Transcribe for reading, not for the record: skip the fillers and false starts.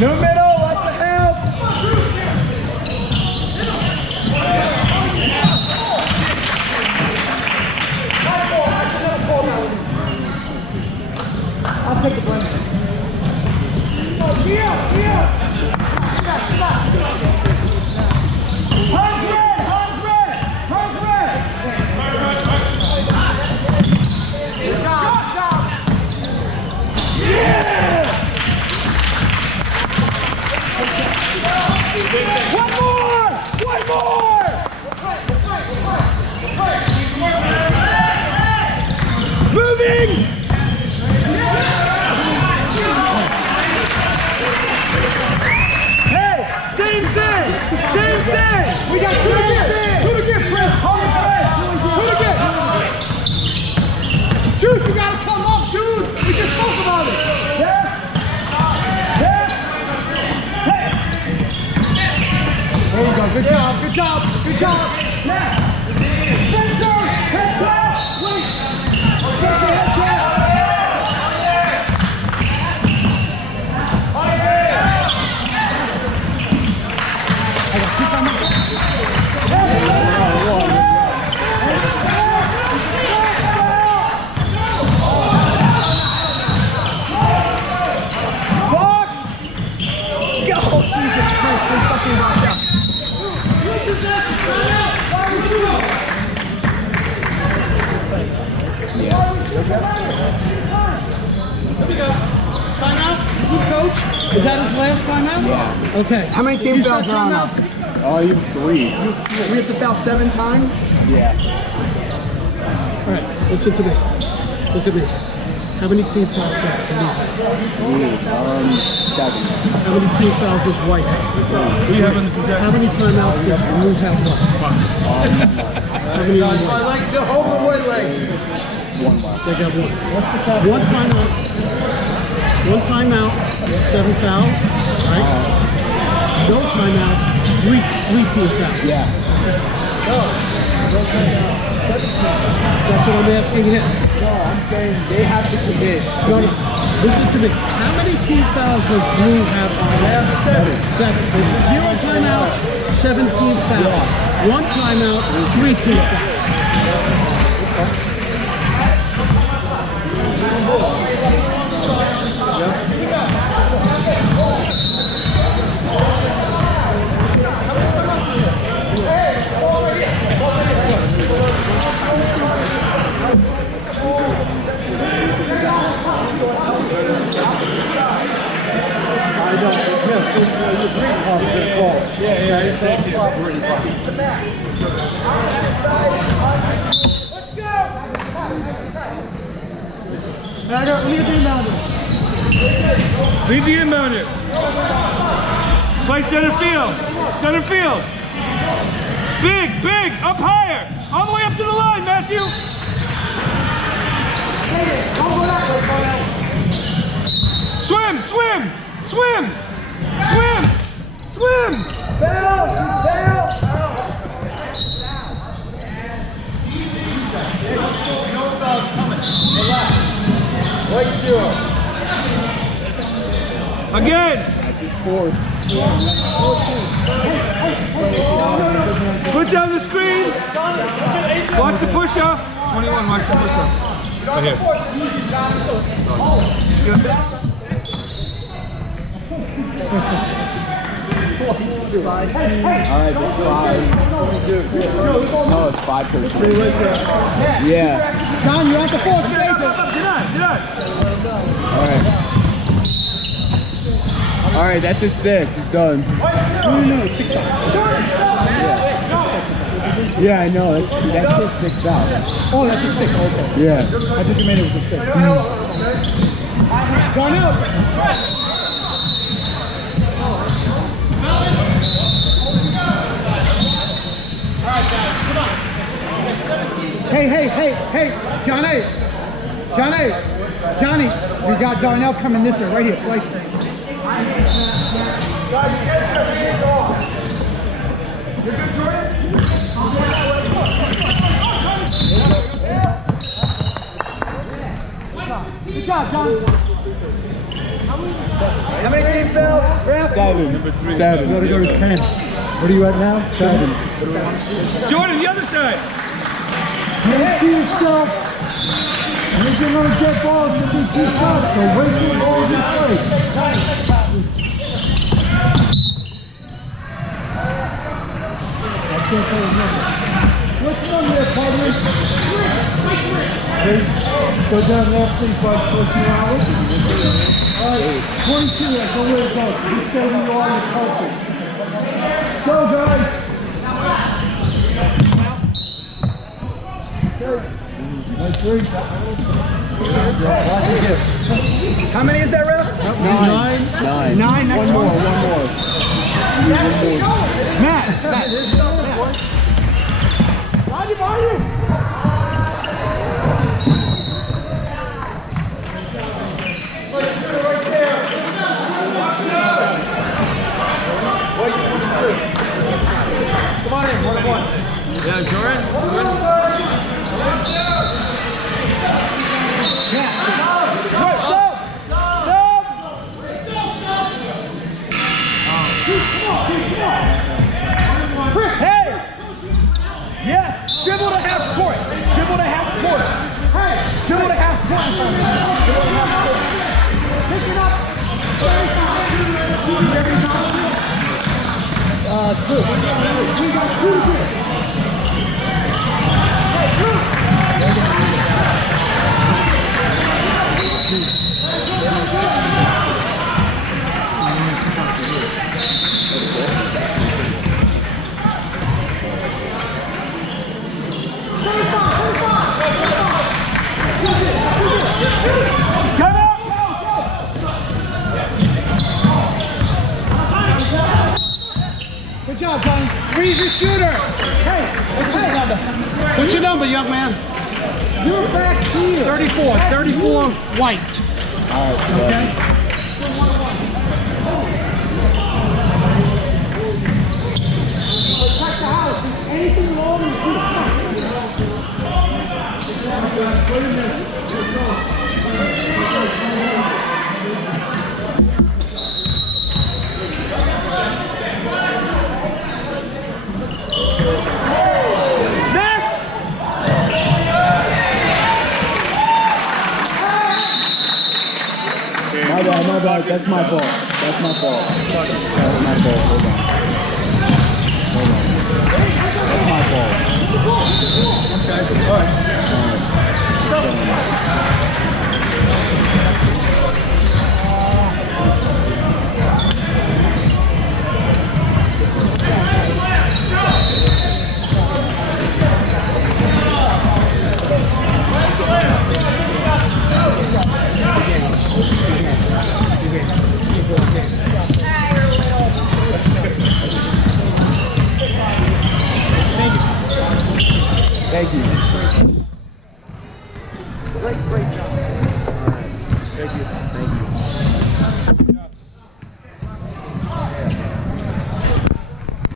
No middle, lots of help. I'll take the blame. Good job, good job, good job. Yeah. Spencer, head down. Wait. Spencer, head down. Fox! Oh, Jesus Christ, we fucking knocked out. Timeout? Good coach? Is that his last timeout? Yeah. Okay. How many team fouls are on us? Oh, you have 3. We have to foul 7 times? Yeah. All right, listen to me. Look at me. How many team fouls are there? 7. How many team fouls is White? How many timeouts does Blue have left? How many on White? I like the home away legs. 1 left. They got 1. One timeout. 1 timeout, 7 fouls, right? No timeouts, 3 team fouls. Yeah. That's what I'm asking him. No, I'm saying they have to commit. No. Listen to me. How many team fouls does Blue have on? They have 7. 7. 0 timeouts, 17 fouls. 1 timeout, 3 team fouls. Leave the inbounder. Play center field. Center field. Big, big, up higher. All the way up to the line, Matthew. Swim, swim, swim, swim, swim. Foul! Foul! Again. Switch on the screen. Watch the push-off. 21, watch the push-off. Right here. Alright, that's 5. No, it's 5 to 3. Yeah. John, you're at the fourth. Alright. Alright, that's a 6. He's done. No, 6 times. Yeah. Yeah, I know. That's just sticks out. Oh, that's a stick. Okay. Yeah. I think you made it with a stick. Darnell. Hey, Johnny, you got Darnell coming this way, right here, slice it. Good job, John. How many team fouls? Ref? 7. You 7. gotta go to 10. What are you at now? 7. Jordan, the other side. Take to yourself. You're gonna get balls to be too tough, so wait till the ball is play. I can't tell you number. What's the number there, partner? 3. Go down left, please, for 14 hours. Alright, 22, that's the way it goes. You stay where you are, you're perfect. Go, guys! How many is that, Ref? 9. 9, next One more. Matt. Come on in, 1-1. Yeah, Jordan. Hey! Yes! Dribble to half court! Dribble to half court! Hey! Dribble to half court! Dribble to half court! Pick it up! 2. We got 2 here! Hey, Luke! Good job, Johnny. Freeze your shooter. Hey, what's your number? What's your number, young man? You're back here. 34 white. All right. Okay? Protect the house. Anything wrong with you? My bad. That's my fault. That's my fault. Hold on. That's my fault. Okay. All right. Thank you. Great.